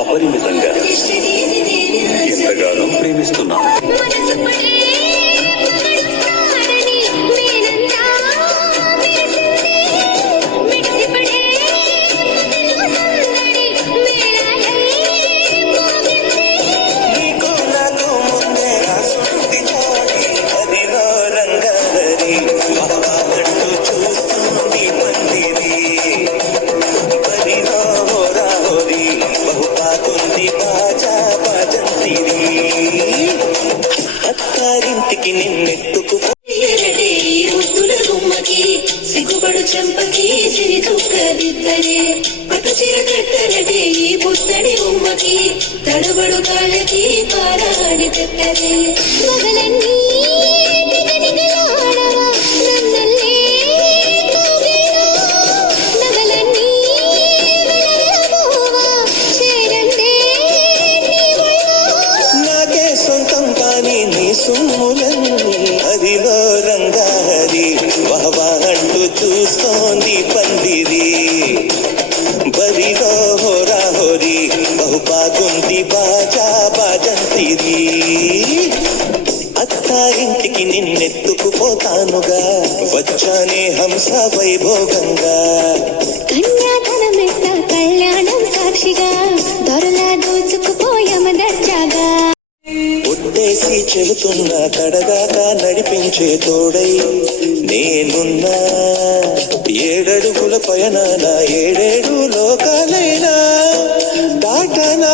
అపరిమితంగా ఎంతగానో ప్రేమిస్తున్నాం. అత్తారింటికి నిన్నెత్తుకు ముద్దుల గుమ్మకి సిగ్గుపడు చెంపకి సిరి చుక్కదిద్దరే పట్టు చీర కట్టరటే ఈ పుత్తడి ఉమ్మకి తడబడు కాళ్ళకి పారాడి పెట్టరే మొగలన్నీ సుమ్ములన్నీ అదిలో రంగాహరి వహవాంటూ చూస్తోంది పందిరి బరిలో హోరాహోరి బహుబాగుంది బాజా బాజంతిరి అత్తారింటికి నిన్నెత్తుకుపోతానుగా వచ్చానే హంస వైభోగంగా కన్యాధనమిస్తా కళ్యాణం సాక్షిగా దొరలా దోచుకుపోయామ దర్జాగా ఒట్టేసి చెబుతున్నా కడగాక నడిపించే తోడై నేనున్నా ఏడడుగుల పయన నా 7 లోకాలైనా దాటనా.